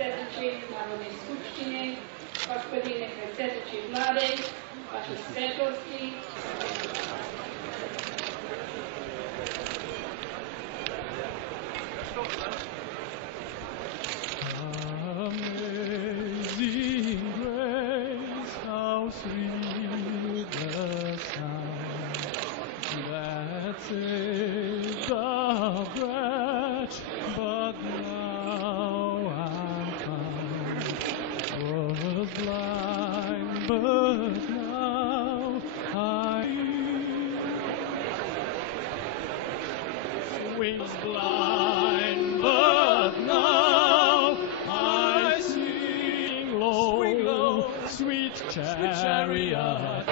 predsedajući Narodne skupštine, gospodine predsedajući vlade, vaše svetlosti, Amazing grace, how sweet the sound that saved a wretch, but now I'm found. Was blind, but now I see. Was blind, but now I sing low, sweet chariot.